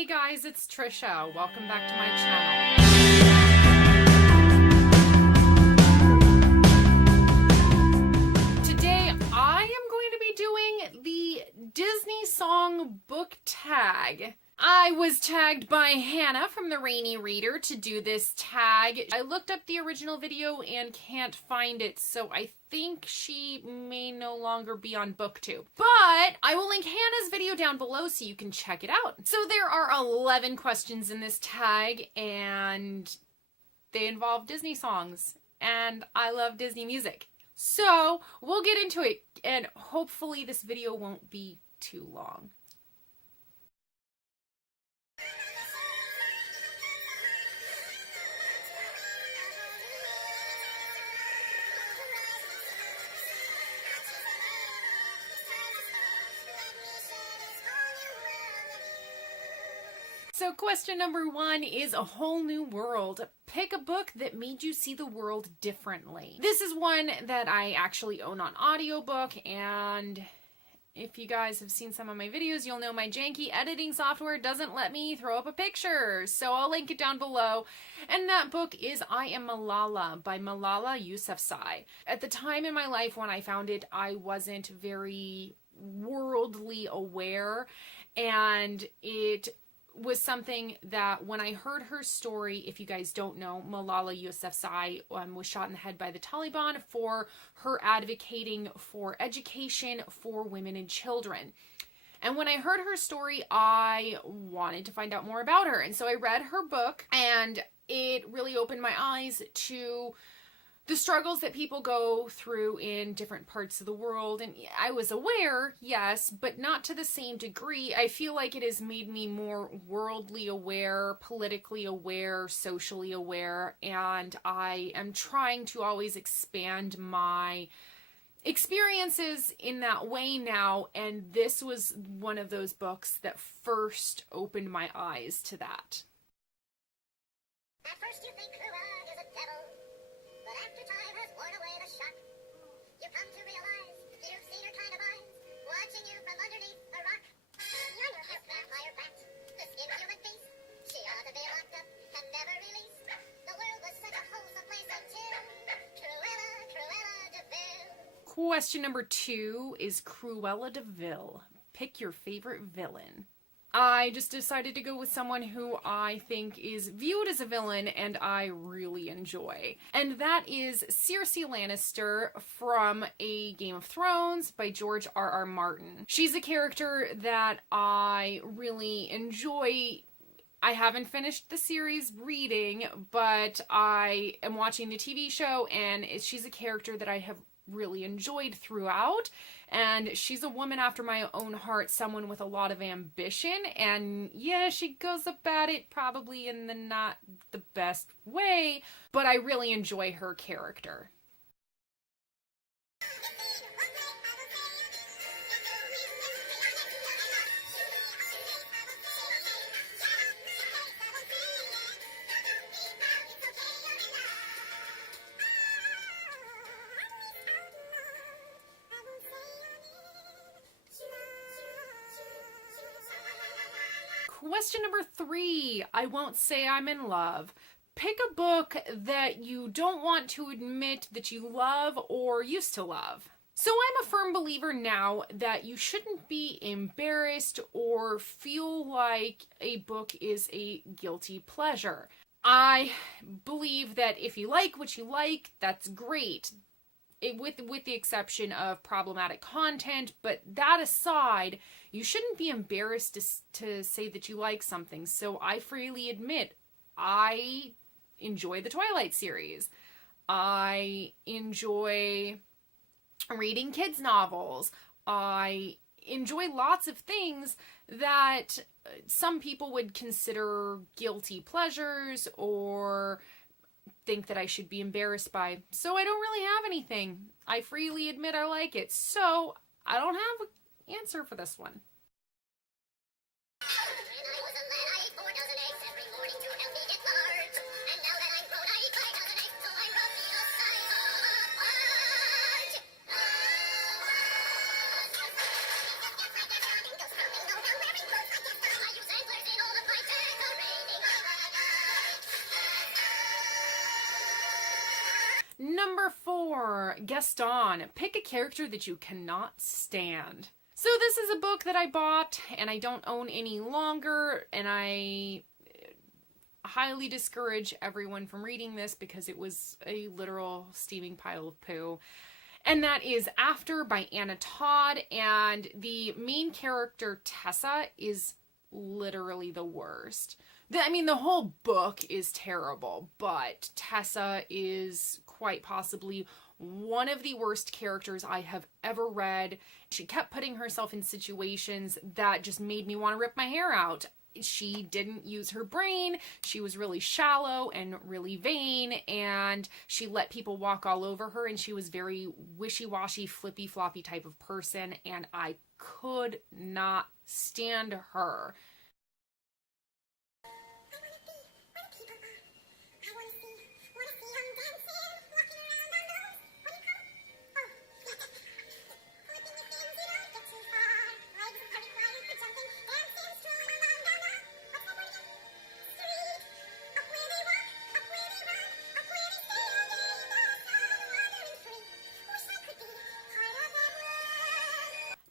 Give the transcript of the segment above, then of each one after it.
Hey guys, it's Trisha. Welcome back to my channel. Today I am going to be doing the Disney song book tag. I was tagged by Hannah from the Rainy Reader to do this tag. I looked up the original video and can't find it, so I think she may no longer be on BookTube. But I will link Hannah's video down below so you can check it out. So there are 11 questions in this tag, and they involve Disney songs, and I love Disney music. So we'll get into it, and hopefully this video won't be too long. So question number 1 is A Whole New World. Pick a book that made you see the world differently. This is one that I actually own on audiobook, and if you guys have seen some of my videos, you'll know my janky editing software doesn't let me throw up a picture, so I'll link it down below. And that book is I Am Malala by Malala Yousafzai. At the time in my life when I found it, I wasn't very worldly aware, and it was something that when I heard her story, if you guys don't know, Malala Yousafzai was shot in the head by the Taliban for her advocating for education for women and children. And when I heard her story, I wanted to find out more about her. And so I read her book, and it really opened my eyes to the struggles that people go through in different parts of the world. And I was aware, yes, but not to the same degree. I feel like it has made me more worldly aware, politically aware, socially aware, and I am trying to always expand my experiences in that way now, and this was one of those books that first opened my eyes to that. At first you think Cruella is a devil, but after time has worn away the shock, you come to realize you've seen her kind of eyes, watching you from underneath a rock. You're your vampire bat, the skin human beast. She ought to be locked up and never released. The world was such a wholesome place until Cruella De Vil. Question number 2 is Cruella De Vil. Pick your favorite villain. I just decided to go with someone who I think is viewed as a villain and I really enjoy. And that is Cersei Lannister from A Game of Thrones by George R.R. Martin. She's a character that I really enjoy. I haven't finished the series reading, but I am watching the TV show, and she's a character that I have really enjoyed throughout. And she's a woman after my own heart, someone with a lot of ambition, and yeah, she goes about it probably in the not the best way, but I really enjoy her character. Question number 3, I Won't Say I'm in Love. Pick a book that you don't want to admit that you love or used to love. So I'm a firm believer now that you shouldn't be embarrassed or feel like a book is a guilty pleasure. I believe that if you like what you like, that's great. With the exception of problematic content, but that aside, you shouldn't be embarrassed to say that you like something. So I freely admit, I enjoy the Twilight series. I enjoy reading kids' novels. I enjoy lots of things that some people would consider guilty pleasures or think that I should be embarrassed by. So I don't really have anything. I freely admit I like it. So I don't have an answer for this one. Number 4, Gaston. Pick a character that you cannot stand. So this is a book that I bought and I don't own any longer, and I highly discourage everyone from reading this because it was a literal steaming pile of poo. And that is After by Anna Todd, and the main character Tessa is literally the worst. The whole book is terrible, but Tessa is quite possibly one of the worst characters I have ever read. She kept putting herself in situations that just made me want to rip my hair out. She didn't use her brain. She was really shallow and really vain, and she let people walk all over her, and she was very wishy-washy, flippy-floppy type of person, and I could not stand her.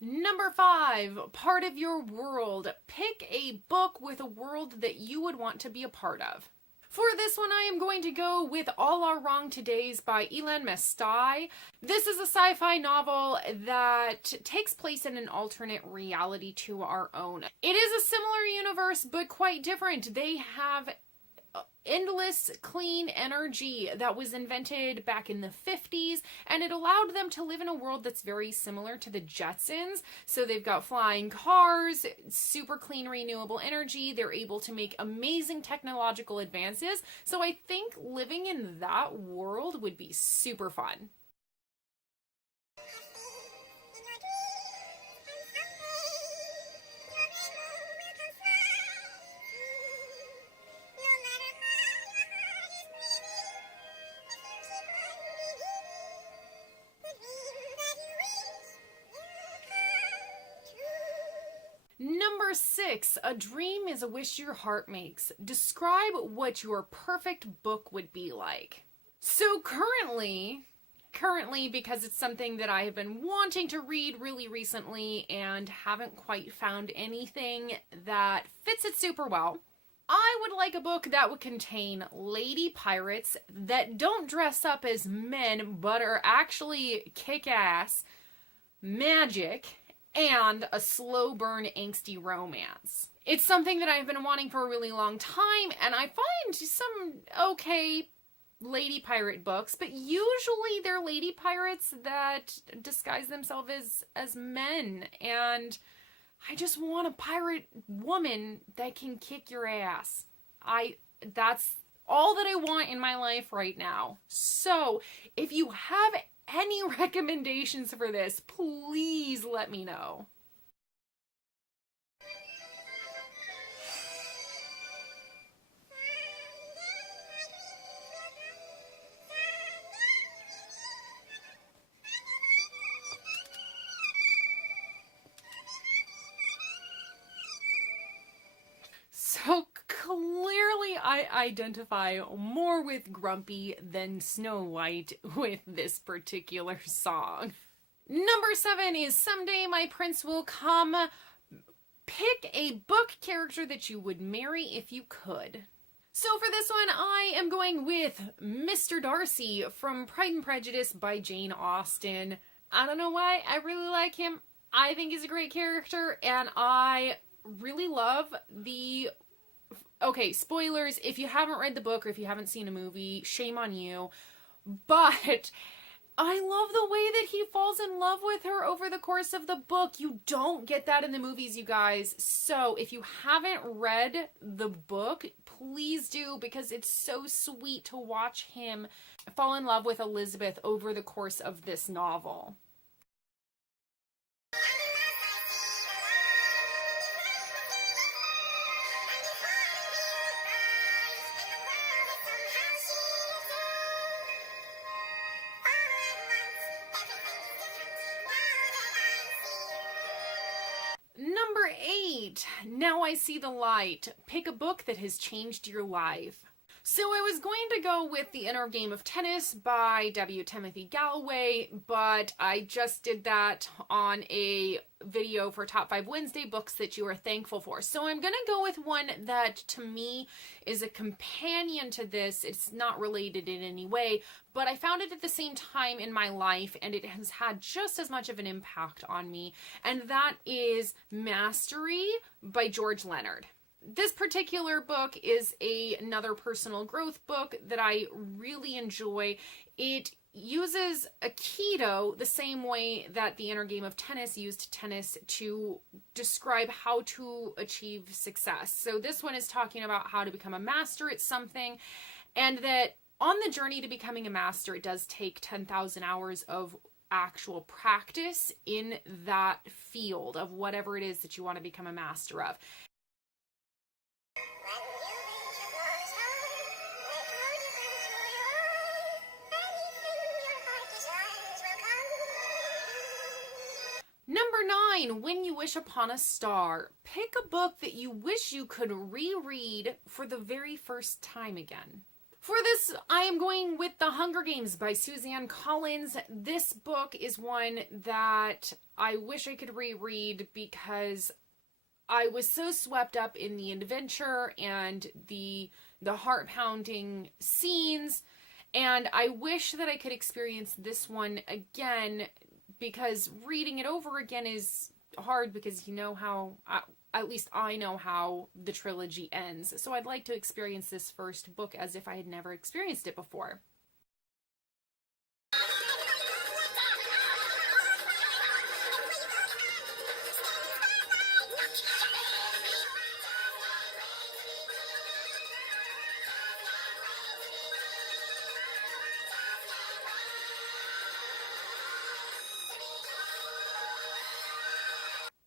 Number 5, part of your world. Pick a book with a world that you would want to be a part of. For this one, I am going to go with All Are Wrong Todays by Ilan Mestai. This is a sci-fi novel that takes place in an alternate reality to our own. It is a similar universe, but quite different. They have endless clean energy that was invented back in the 50s, and it allowed them to live in a world that's very similar to the Jetsons. So they've got flying cars, super clean renewable energy. They're able to make amazing technological advances. So I think living in that world would be super fun. Number 6, a dream is a wish your heart makes. Describe what your perfect book would be like. So currently, because it's something that I have been wanting to read really recently and haven't quite found anything that fits it super well, I would like a book that would contain lady pirates that don't dress up as men but are actually kick-ass, magic, and a slow burn angsty romance. It's something that I've been wanting for a really long time, and I find some okay lady pirate books, but usually they're lady pirates that disguise themselves as men, and I just want a pirate woman that can kick your ass. That's all that I want in my life right now. So, if you have any recommendations for this, please let me know. So clearly I identify more with Grumpy than Snow White with this particular song. Number 7 is Someday My Prince Will Come. Pick a book character that you would marry if you could. So for this one, I am going with Mr. Darcy from Pride and Prejudice by Jane Austen. I don't know why, I really like him. I think he's a great character, and I really love the... Okay, spoilers, if you haven't read the book or if you haven't seen a movie, shame on you. But I love the way that he falls in love with her over the course of the book. You don't get that in the movies, you guys. So if you haven't read the book, please do, because it's so sweet to watch him fall in love with Elizabeth over the course of this novel. Number 8, Now I See the Light. Pick a book that has changed your life. So I was going to go with The Inner Game of Tennis by W. Timothy Galloway, but I just did that on a video for Top 5 Wednesday books that you are thankful for. So I'm going to go with one that to me is a companion to this. It's not related in any way, but I found it at the same time in my life and it has had just as much of an impact on me, and that is Mastery by George Leonard. This particular book is another personal growth book that I really enjoy. It uses Aikido the same way that The Inner Game of Tennis used tennis to describe how to achieve success. So this one is talking about how to become a master at something, and that on the journey to becoming a master, it does take 10,000 hours of actual practice in that field of whatever it is that you want to become a master of. Number 9, When You Wish Upon a Star. Pick a book that you wish you could reread for the very first time again. For this, I am going with The Hunger Games by Suzanne Collins. This book is one that I wish I could reread because I was so swept up in the adventure and the heart-pounding scenes, and I wish that I could experience this one again, because reading it over again is hard because you know how, at least I know how the trilogy ends. So I'd like to experience this first book as if I had never experienced it before.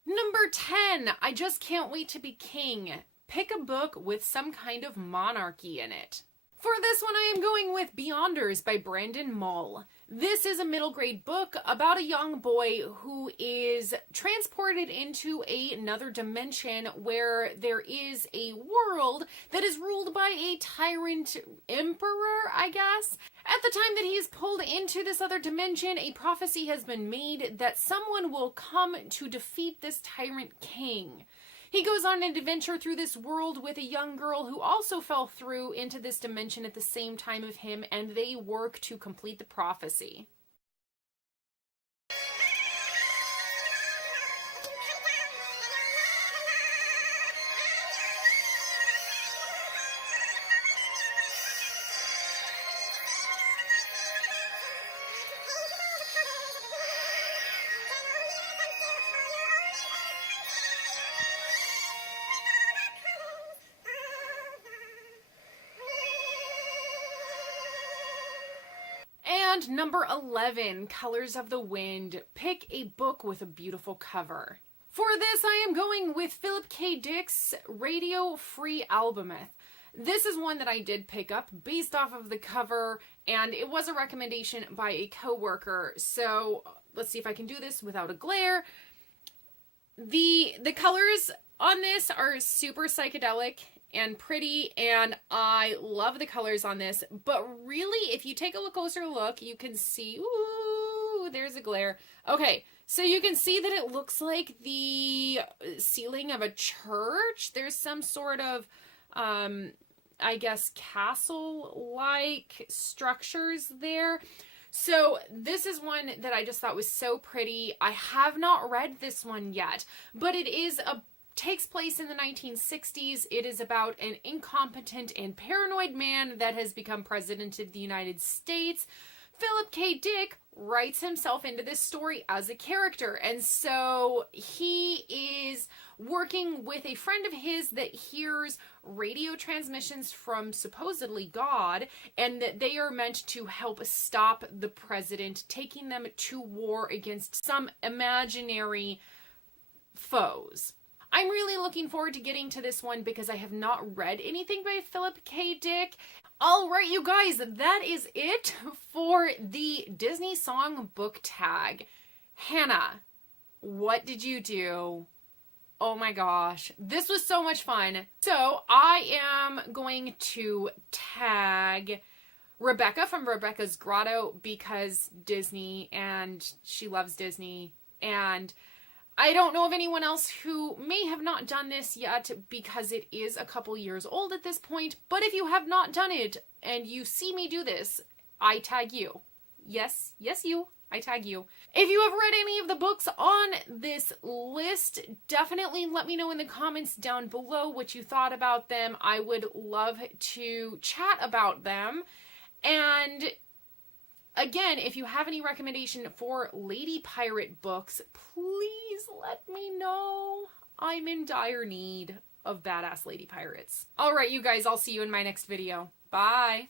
Number 10, I Just Can't Wait to Be King. Pick a book with some kind of monarchy in it. For this one, I am going with Beyonders by Brandon Mull. This is a middle grade book about a young boy who is transported into another dimension where there is a world that is ruled by a tyrant emperor, I guess. At the time that he is pulled into this other dimension, a prophecy has been made that someone will come to defeat this tyrant king. He goes on an adventure through this world with a young girl who also fell through into this dimension at the same time of him, and they work to complete the prophecy. And number 11, Colors of the Wind. Pick a book with a beautiful cover. For this, I am going with Philip K. Dick's Radio Free Albemuth. This is one that I did pick up based off of the cover, and it was a recommendation by a coworker. So let's see if I can do this without a glare. The colors on this are super psychedelic and pretty, and I love the colors on this, but really, if you take a closer look, you can see, ooh, there's a glare. Okay, so you can see that it looks like the ceiling of a church. There's some sort of, I guess, castle-like structures there. So this is one that I just thought was so pretty. I have not read this one yet, but it takes place in the 1960s. It is about an incompetent and paranoid man that has become president of the United States. Philip K. Dick writes himself into this story as a character, and so he is working with a friend of his that hears radio transmissions from supposedly God, and that they are meant to help stop the president, taking them to war against some imaginary foes. I'm really looking forward to getting to this one because I have not read anything by Philip K. Dick. All right, you guys, that is it for the Disney Song Book Tag. Hannah, what did you do? Oh my gosh, this was so much fun. So I am going to tag Rebecca from Rebecca's Grotto because Disney, and she loves Disney. And I don't know of anyone else who may have not done this yet because it is a couple years old at this point. But if you have not done it and you see me do this, I tag you. Yes, you. I tag you. If you have read any of the books on this list, definitely let me know in the comments down below what you thought about them. I would love to chat about them. And again, if you have any recommendation for lady pirate books, please let me know. I'm in dire need of badass lady pirates. All right, you guys, I'll see you in my next video. Bye.